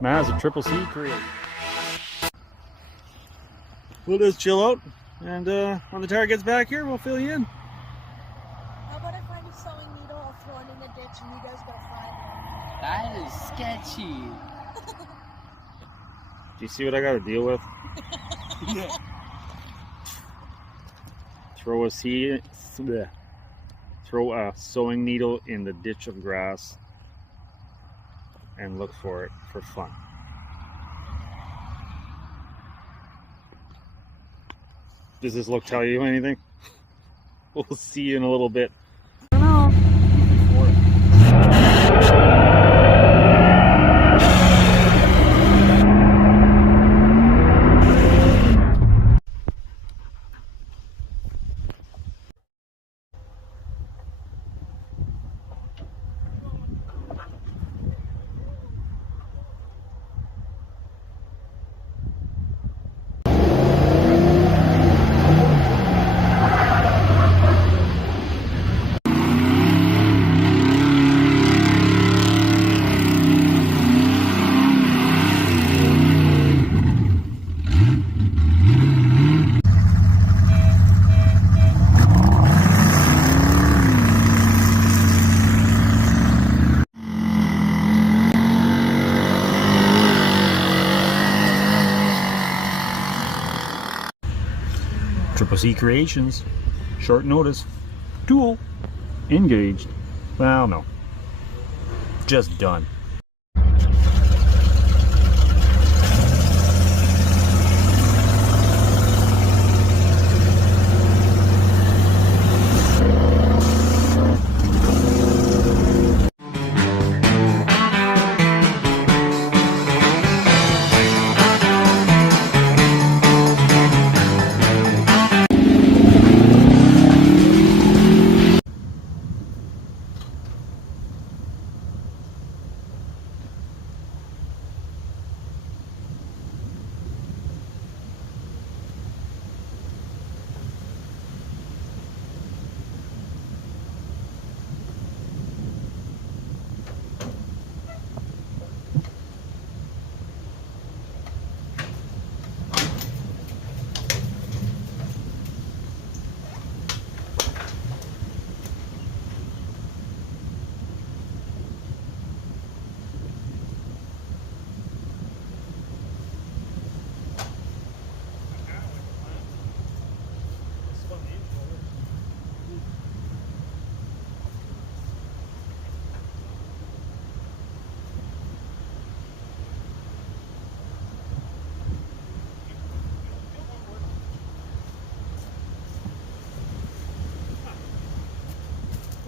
Maz of Triple C Creations. We'll just chill out, and when the tire gets back here, we'll fill you in. How about I find a sewing needle, I'll throw it in the ditch, and you guys go find it? That is sketchy. Do you see what I got to deal with? Throw a sewing needle in the ditch of grass and look for it for fun. Does this look tell you anything? We'll see you in a little bit. Tripple C Creations, short notice, tool, engaged. Well, no, just done.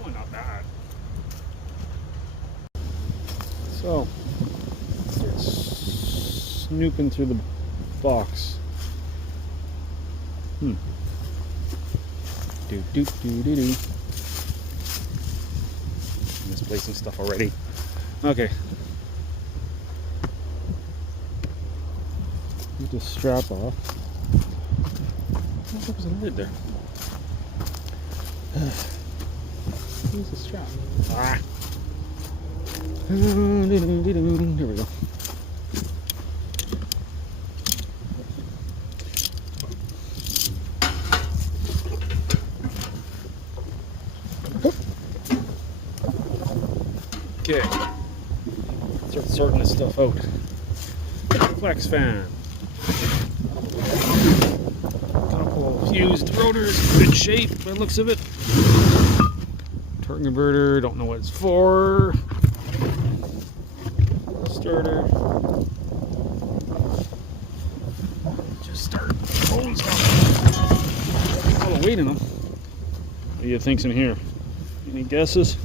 Not bad. So, start snooping through the box. Do do do do do. Misplacing stuff already. Okay. Get the strap off. Oh, there was a lid there. Where's the strap? Ah. Here we go. Okay. Start sorting this stuff out. Flex fan. Couple of fused rotors, good shape by the looks of it. Torque converter, don't know what it's for. Starter. Just start pulling stuff. A lot of weight in them. What do you think's in here? Any guesses?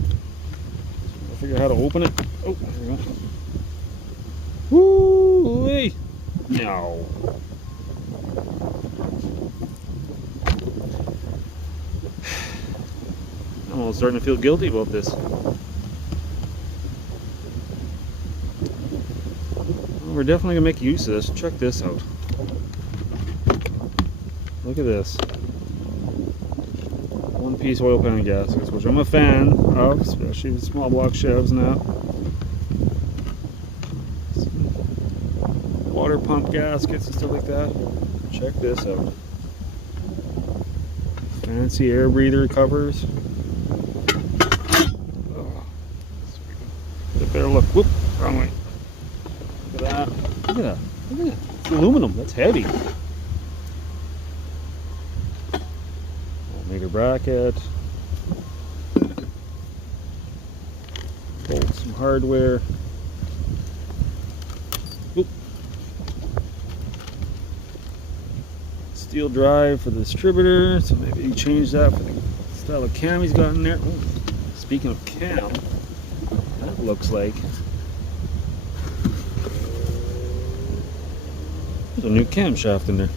I'll figure out how to open it. Oh, there we go. Woo-wee! No. I'm starting to feel guilty about this. Well, we're definitely gonna make use of this. Check this out. Look at this. One-piece oil pan gaskets, which I'm a fan of, especially with small block Chevs now. water pump gaskets and stuff like that. Check this out. Fancy air breather covers. Oh, get a better look. Whoop, wrong way. Look at that. Look at that. Look at that. It's aluminum. That's heavy. Meter bracket. Bolt some hardware. Oop. Steel drive for the distributor, so maybe you change that for the style of cam he's got in there. Ooh. Speaking of cam, that looks like there's a new camshaft in there.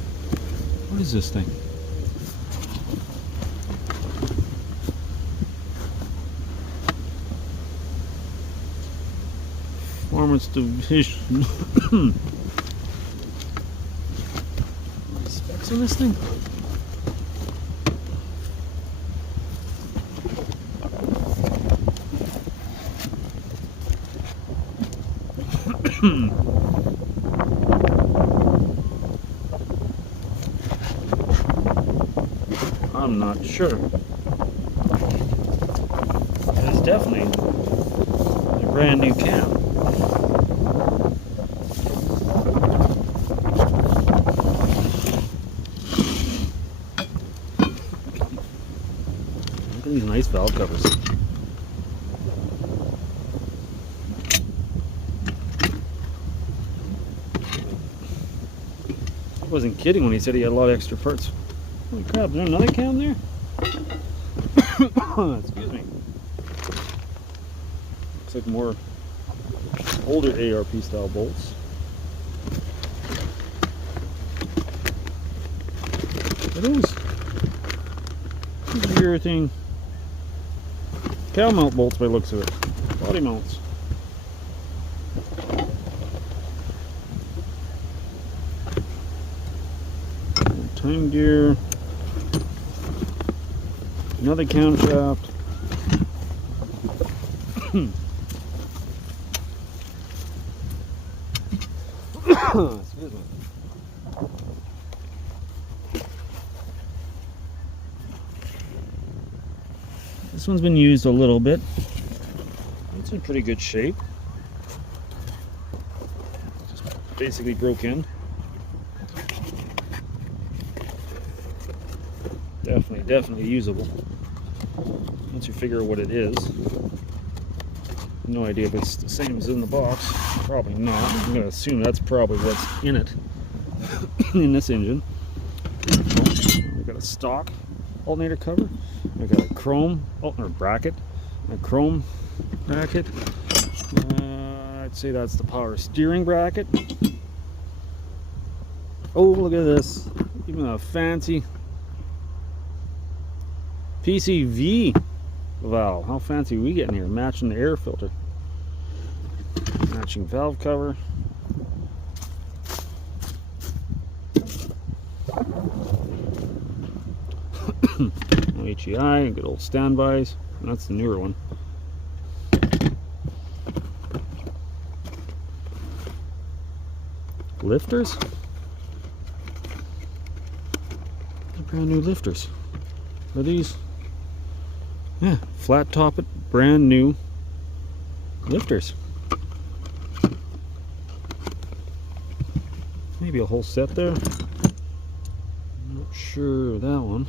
What is this thing? Performance division. Specs on this thing? I'm not sure. It's definitely a brand new cam. Look at these nice valve covers. I wasn't kidding when he said he had a lot of extra parts. Holy crap, is there another cam there? Excuse me. Looks like more older ARP style bolts. Are those everything cow mount bolts by the looks of it? Body mounts. Time gear. Another camshaft. Excuse me. This one's been used a little bit. It's in pretty good shape. Just basically broke in. Definitely usable. Once you figure out what it is. No idea if it's the same as in the box. Probably not. I'm going to assume that's probably what's in it. In this engine. We've got a stock alternator cover. We've got a chrome alternator bracket. A chrome bracket. I'd say that's the power steering bracket. Oh, look at this. Even a fancy PCV valve. How fancy are we getting here? Matching the air filter. Matching valve cover. HEI, good old standbys. That's the newer one. Lifters? Brand new lifters. Are these? Yeah, flat top it, brand new lifters. Maybe a whole set there. Not sure of that one.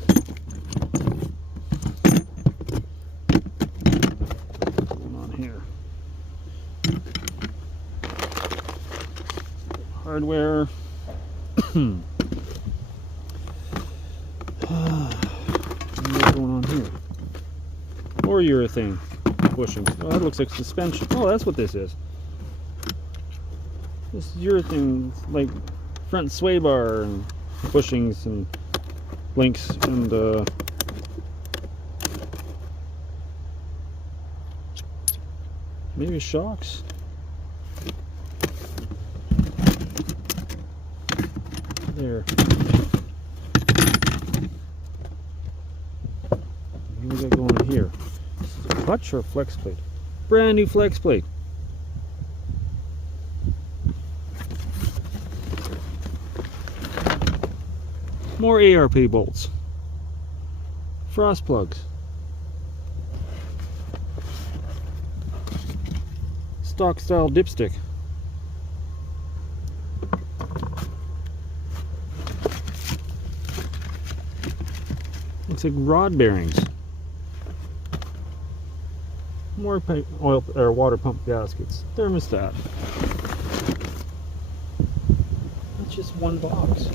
What's going on here? Hardware. What's going on here? Or urethane bushings. Oh, that looks like suspension. Oh, that's what this is. This is urethane, like front sway bar and bushings and links and maybe shocks. There. What do we got going on here? Clutch or flex plate? Brand new flex plate. More ARP bolts. Frost plugs. Stock style dipstick. Looks like rod bearings. More oil or water pump gaskets. Thermostat. That's just one box.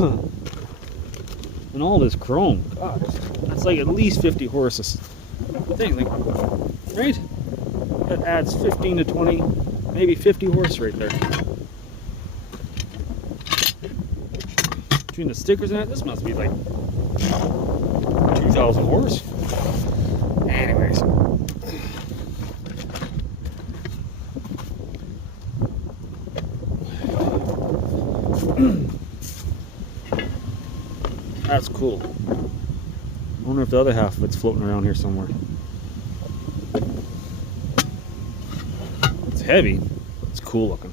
Oh, and all this chrome. God, that's like at least 50 horses. Thing, like, right? That adds 15 to 20, maybe 50 horse right there. Between the stickers and that, this must be like 2,000 horse. Anyways. That's cool. I wonder if the other half of it's floating around here somewhere. It's heavy, but it's cool looking.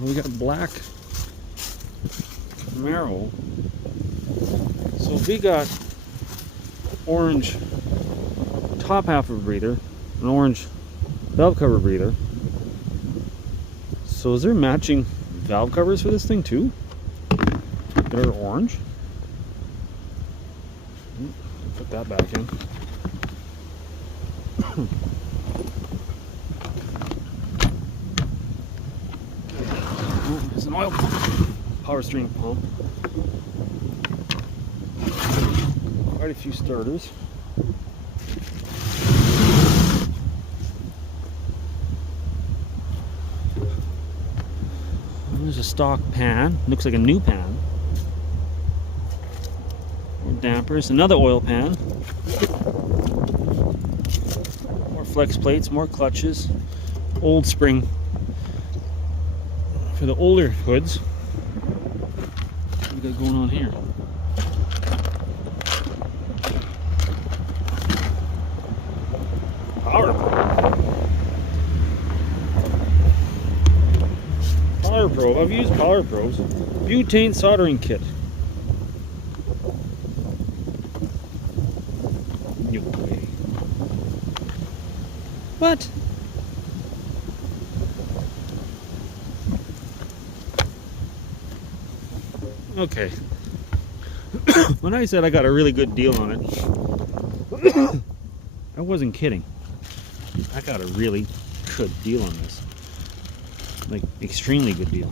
We got black Camaro. So we got orange top half of a breather, an orange valve cover breather. So is there matching valve covers for this thing too? That are orange? Put that back in. Oh, there's an oil pump. Power steering pump. Quite a few starters. There's a stock pan. Looks like a new pan. More dampers. Another oil pan. More flex plates. More clutches. Old spring for the older hoods. What we got going on here? Power probe. I've used power probes. Butane soldering kit. No way. What? Okay. When I said I got a really good deal on it, I wasn't kidding. I got a really good deal on this. Like, extremely good deal.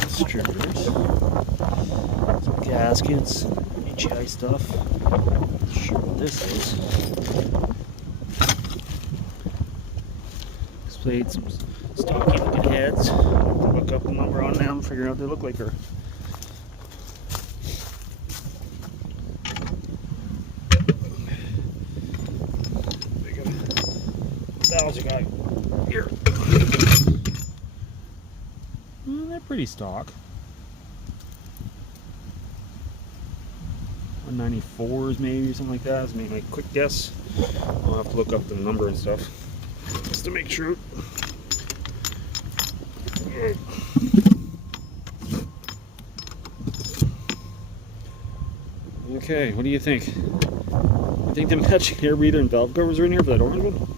Distributors. Some gaskets. HI stuff. Not sure what this is. Displayed some stocky looking heads. Look up the number on them, figure out what they look like her. Valves you got here. They're pretty stock. 194s maybe or something like that. That's maybe my quick guess. I'll have to look up the number and stuff just to make sure. Okay, what do you think? You think the matching air breather and valve covers are in here for that orange one?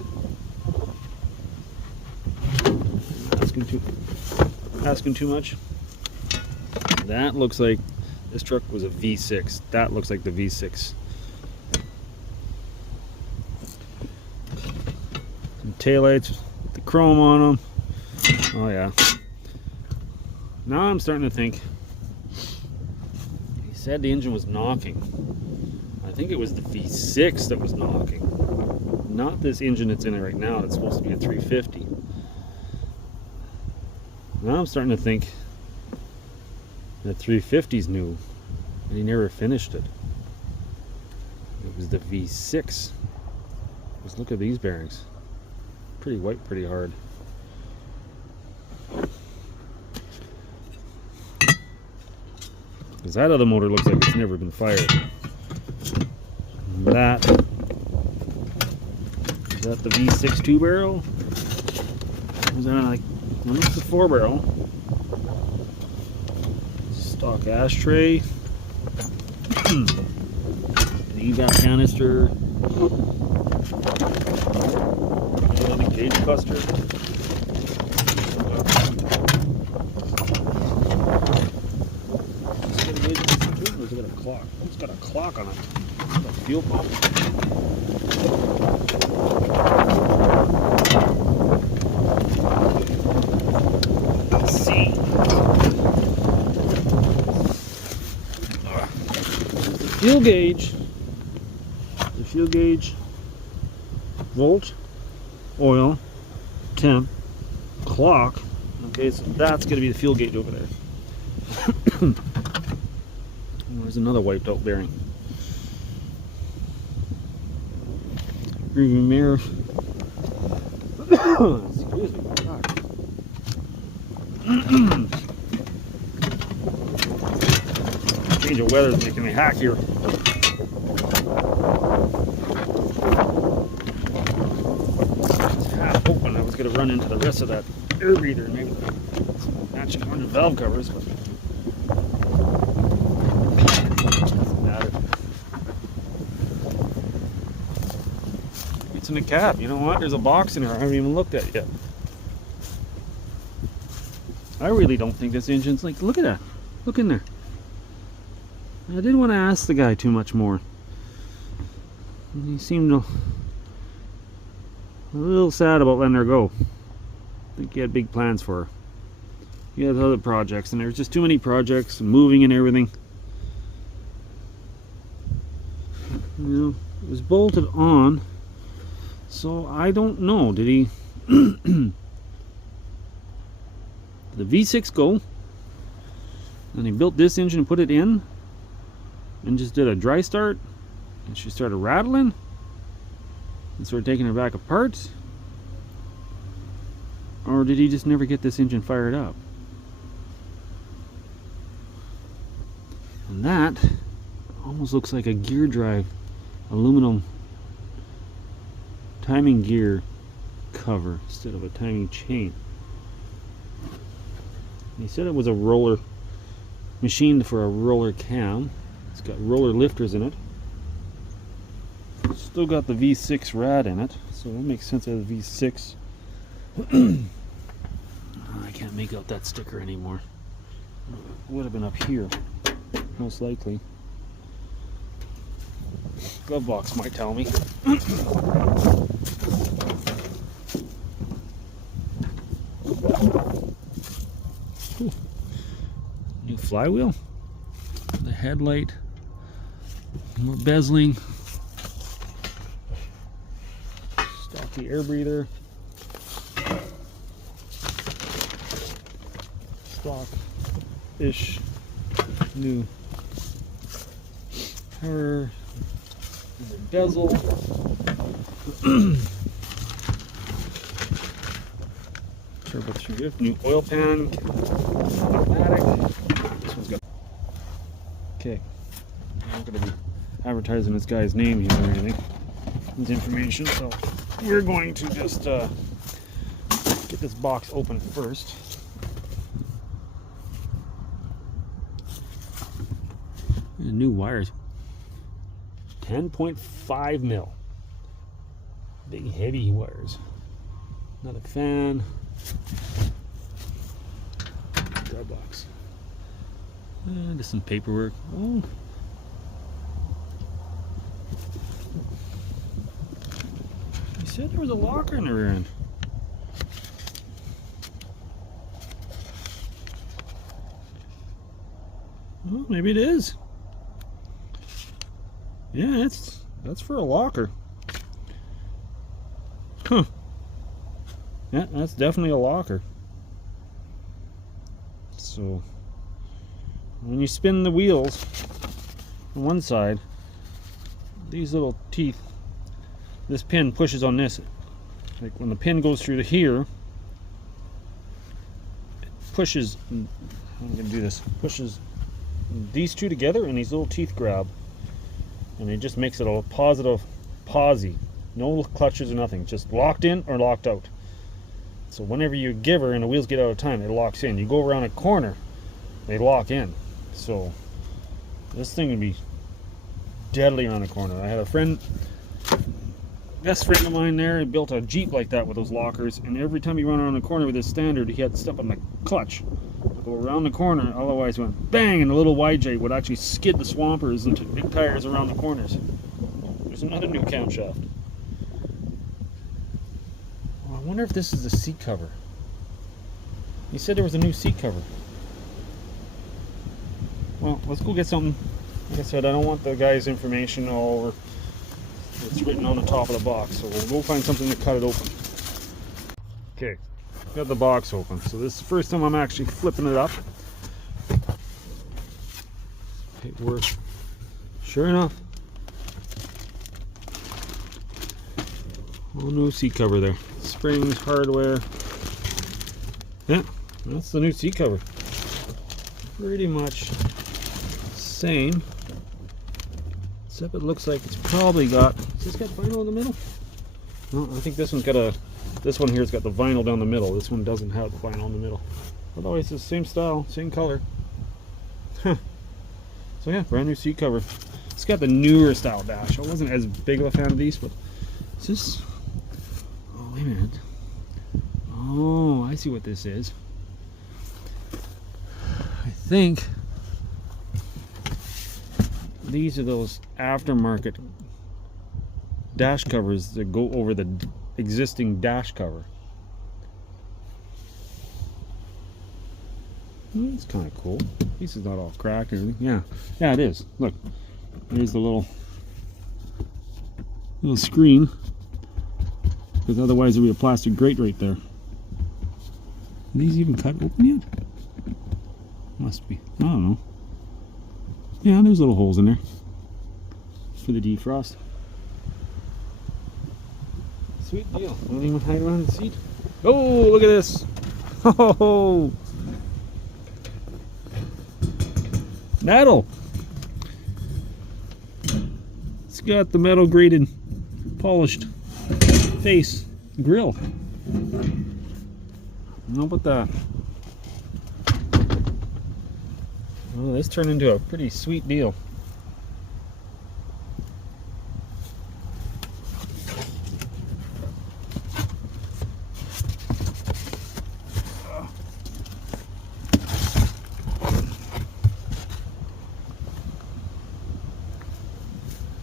Asking too much. That looks like this truck was a V6. That looks like the V6. Some taillights with the chrome on them. Oh yeah. Now I'm starting to think. He said the engine was knocking. I think it was the V6 that was knocking. Not this engine that's in it right now. That's supposed to be a 350. Now I'm starting to think that 350's new, and he never finished it. It was the V6. Just look at these bearings. Pretty white, pretty hard. Because that other motor looks like it's never been fired. That is that the V6 2 barrel? Was that like, well, it's the 4 barrel? Stock ashtray. An evap canister. And a gauge cluster. It's got a clock. It's got a clock on it. It's got a fuel pump. Let's see. The fuel gauge. The fuel gauge. Volt. Oil. Temp. Clock. Okay, so that's going to be the fuel gauge over there. There's another wiped out bearing. Rearview mirror. Excuse me. God. Change of weather is making me hack here. It's half open. I was going to run into the rest of that air breather and maybe matching on the valve covers, but it's in the cab. You know what? There's a box in there I haven't even looked at yet. I really don't think this engine's like, look at that. Look in there. I didn't want to ask the guy too much more. He seemed a little sad about letting her go. I think he had big plans for her. He had other projects, and there's just too many projects, and moving and everything. You know, it was bolted on. So I don't know, did he the V6 go and he built this engine and put it in and just did a dry start and she started rattling and started taking her back apart, or did he just never get this engine fired up? And that almost looks like a gear drive aluminum timing gear cover instead of a timing chain. He said it was a roller, machined for a roller cam. It's got roller lifters in it. Still got the V6 rad in it, so that makes sense of the V6. I can't make out that sticker anymore. It would have been up here, most likely. Glove box might tell me. New flywheel, the headlight, more bezeling, stocky air breather, stock-ish new power, bezel. Turbo 3 new oil pan, automatic. This one's got. Okay, I'm not going to be advertising this guy's name here or anything, his information, so we're going to just get this box open first. New wires, 10.5 mil, big heavy wires. Not a fan. Glove box. Just some paperwork. Oh. You said there was a locker in the rear end. Well, maybe it is. Yeah, that's for a locker. Huh. Yeah, that's definitely a locker. So when you spin the wheels on one side, these little teeth, this pin pushes on this. Like when the pin goes through here, it pushes, I'm going to do this, pushes these two together, and these little teeth grab, and it just makes it a positive posi. No clutches or nothing, just locked in or locked out. So whenever you give her and the wheels get out of time, it locks in. You go around a corner, they lock in. So this thing would be deadly around a corner. I had a friend, best friend of mine there, he built a Jeep like that with those lockers, and every time he run around the corner with his standard, he had to step on the clutch, go around the corner, otherwise went bang, and the little YJ would actually skid the swampers into big tires around the corners. There's another new camshaft. Oh, I wonder if this is the seat cover. He said there was a new seat cover. Well, let's go get something. Like I said, I don't want the guy's information all over. It's written on the top of the box, so we'll go find something to cut it open. Okay, got the box open. So this is the first time I'm actually flipping it up. Paperwork. Sure enough, all new seat cover there. Springs, hardware. Yeah, that's the new seat cover. Pretty much same, except it looks like it's probably got, has this got vinyl in the middle? No, I think this one's got this one here's got the vinyl down the middle. This one doesn't have the vinyl in the middle. Otherwise it's the same style, same color. Huh. So yeah, brand new seat cover. It's got the newer style dash. I wasn't as big of a fan of these, but is this, oh wait a minute. Oh, I see what this is. I think these are those aftermarket dash covers that go over the existing dash cover. It's kind of cool. This is not all cracked or anything. Yeah, it is. Look, there's the little screen, because otherwise there'd be a plastic grate right there. Are these even cut open yet? Must be. I don't know. Yeah, there's little holes in there for the defrost. Sweet deal. Don't even hide around the seat. Oh, look at this. Oh, metal. It's got the metal graded, polished face grill. How about that? Oh, this turned into a pretty sweet deal.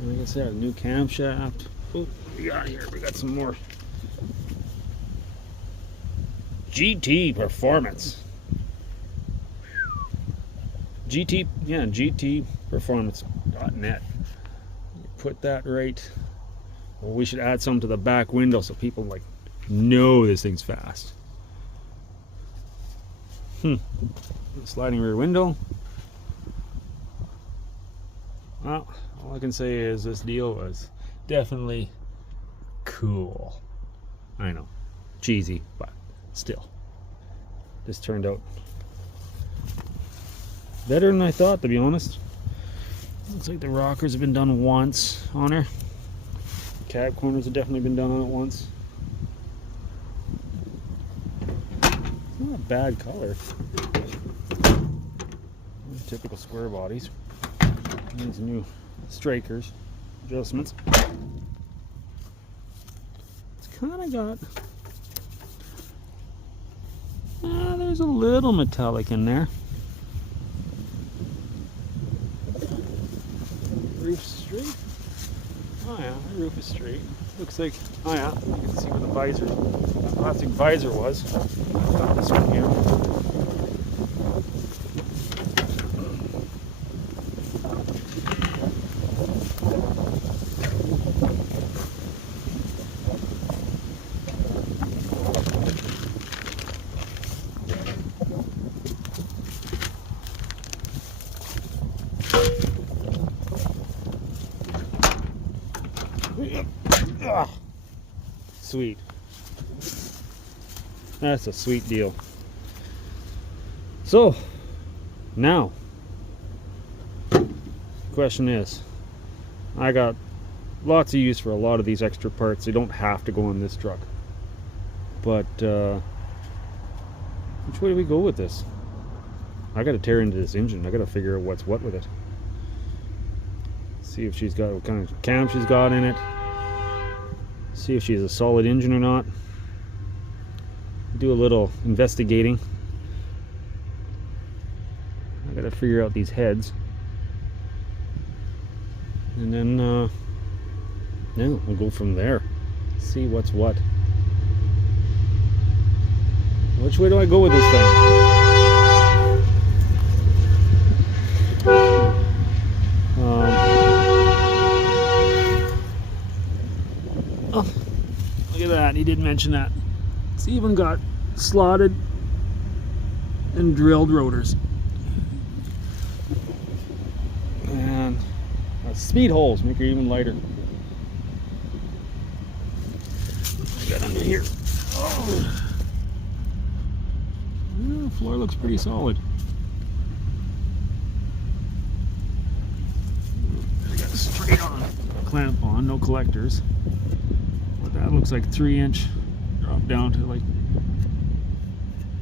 Like I said, a new camshaft. Oh, what we got here? We got some more GT Performance. GTperformance.net. Put that right. Well, we should add some to the back window so people like know this thing's fast. Sliding rear window. Well, all I can say is this deal was definitely cool. I know, cheesy, but still, this turned out better than I thought, to be honest. Looks like the rockers have been done once on her. Cab corners have definitely been done on it once. It's not a bad color. Typical square bodies. These new strikers, adjustments. It's kind of got, there's a little metallic in there. Roof straight. Oh yeah, the roof is straight. Looks like, oh yeah, you can see where the visor, the plastic visor was. Got this one here. sweet. That's a sweet deal. So, now, question is, I got lots of use for a lot of these extra parts. They don't have to go on this truck. But, which way do we go with this? I gotta tear into this engine. I gotta figure out what's what with it. See if she's got what kind of cam she's got in it. See if she's a solid engine or not. Do a little investigating. I gotta figure out these heads. And then, yeah, we'll go from there. See what's what. Which way do I go with this thing? Oh, look at that. He did mention that. It's even got slotted and drilled rotors. And speed holes make her even lighter. What we got under here? Oh. Yeah, the floor looks pretty solid. I got a straight on clamp on, no collectors. But that looks like 3-inch. Drop down to like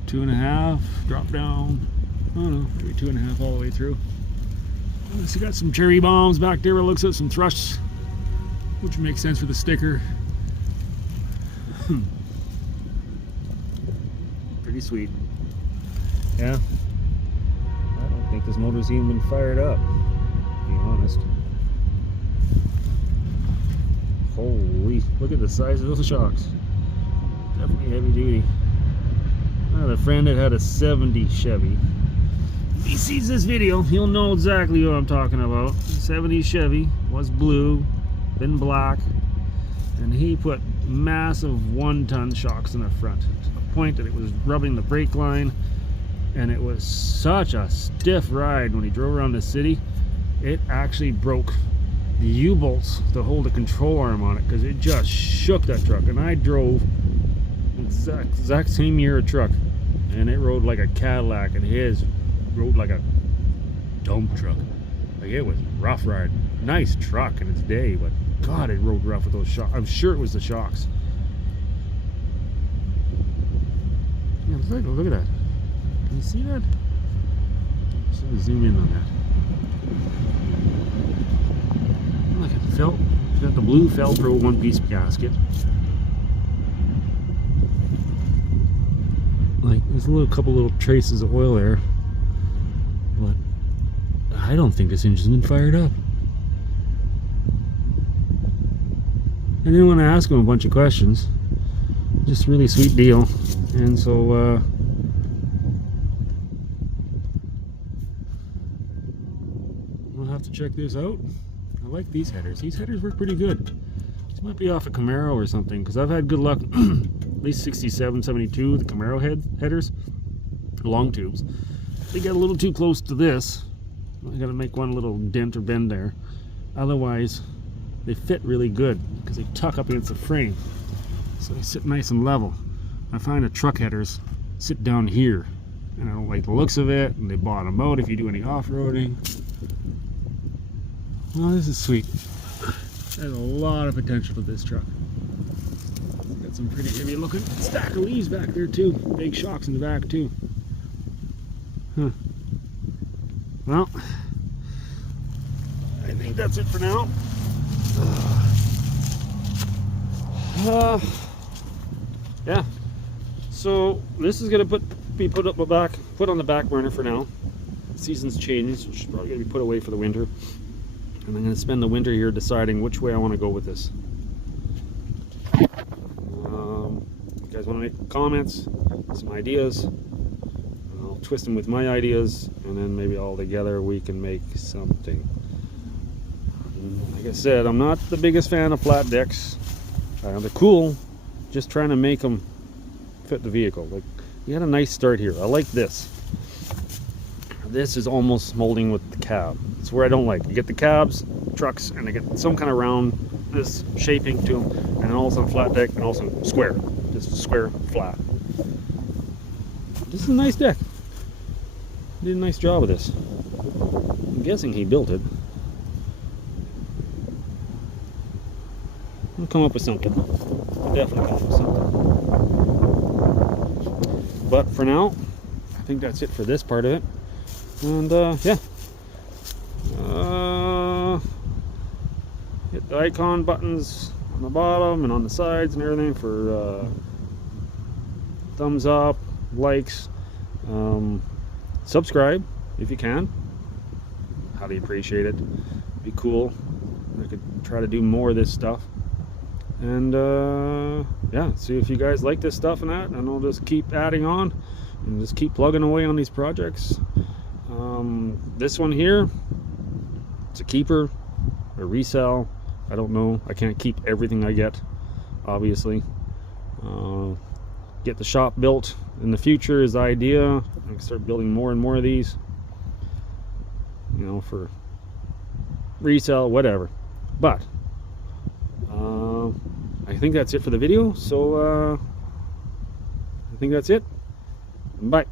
2.5. Drop down. I don't know, maybe 2.5 all the way through. So got some cherry bombs back there. It looks like some thrusts, which makes sense for the sticker. Pretty sweet. Yeah. I don't think this motor's even been fired up, to be honest. Holy, look at the size of those shocks. Definitely heavy duty. I had a friend that had a 70 Chevy. If he sees this video, he'll know exactly what I'm talking about. 70 Chevy, was blue, then black, and he put massive 1-ton shocks in the front to the point that it was rubbing the brake line, and it was such a stiff ride when he drove around the city. It actually broke the U-bolts to hold the control arm on it because it just shook that truck. And I drove the exact same year a truck, and it rode like a Cadillac, and his rode like a dump truck. Like, it was rough ride. Nice truck in its day, but God, it rode rough with those shocks. I'm sure it was the shocks. Yeah, look at that. Can you see that? Just let me zoom in on that. Look, it felt. It's got the blue Felpro one-piece gasket. Like, there's a couple little traces of oil there, but I don't think this engine's been fired up. I didn't want to ask him a bunch of questions. Just a really sweet deal, and so we'll have to check this out. I like these headers. These headers work pretty good. This might be off a Camaro or something, because I've had good luck. At least 67, 72, the Camaro headers, long tubes. They get a little too close to this. I got to make one little dent or bend there. Otherwise, they fit really good because they tuck up against the frame, so they sit nice and level. I find the truck headers sit down here, and I don't like the looks of it, and they bottom out if you do any off-roading. Well, this is sweet. There's a lot of potential to this truck. Got some pretty heavy looking stack of leaves back there too. Big shocks in the back too. Huh. Well, I think that's it for now. Yeah. So this is gonna be put on the back burner for now. Season's changing, so it's probably gonna be put away for the winter. And I'm gonna spend the winter here deciding which way I want to go with this. You guys want to make comments, some ideas? I'll twist them with my ideas, and then maybe all together we can make something. And like I said, I'm not the biggest fan of flat decks. They're cool, just trying to make them fit the vehicle. Like, you had a nice start here. I like this. This is almost molding with the cab. It's where I don't like. You get the cabs, trucks, and they get some kind of round this shaping to them, and then also flat deck, and also square, just square flat. This is a nice deck. Did a nice job of this. I'm guessing he built it. We'll come up with something. We'll definitely come up with something. But for now, I think that's it for this part of it. And yeah. Hit the icon buttons on the bottom and on the sides and everything for thumbs up, likes, subscribe if you can. Highly appreciate it. It'd be cool. I could try to do more of this stuff. And yeah, see if you guys like this stuff and that, and I'll just keep adding on and just keep plugging away on these projects. This one here, it's a keeper, a resell. I don't know. I can't keep everything I get, obviously. Get the shop built in the future is the idea. I can start building more and more of these, you know, for resell, whatever. But I think that's it for the video. So I think that's it. Bye.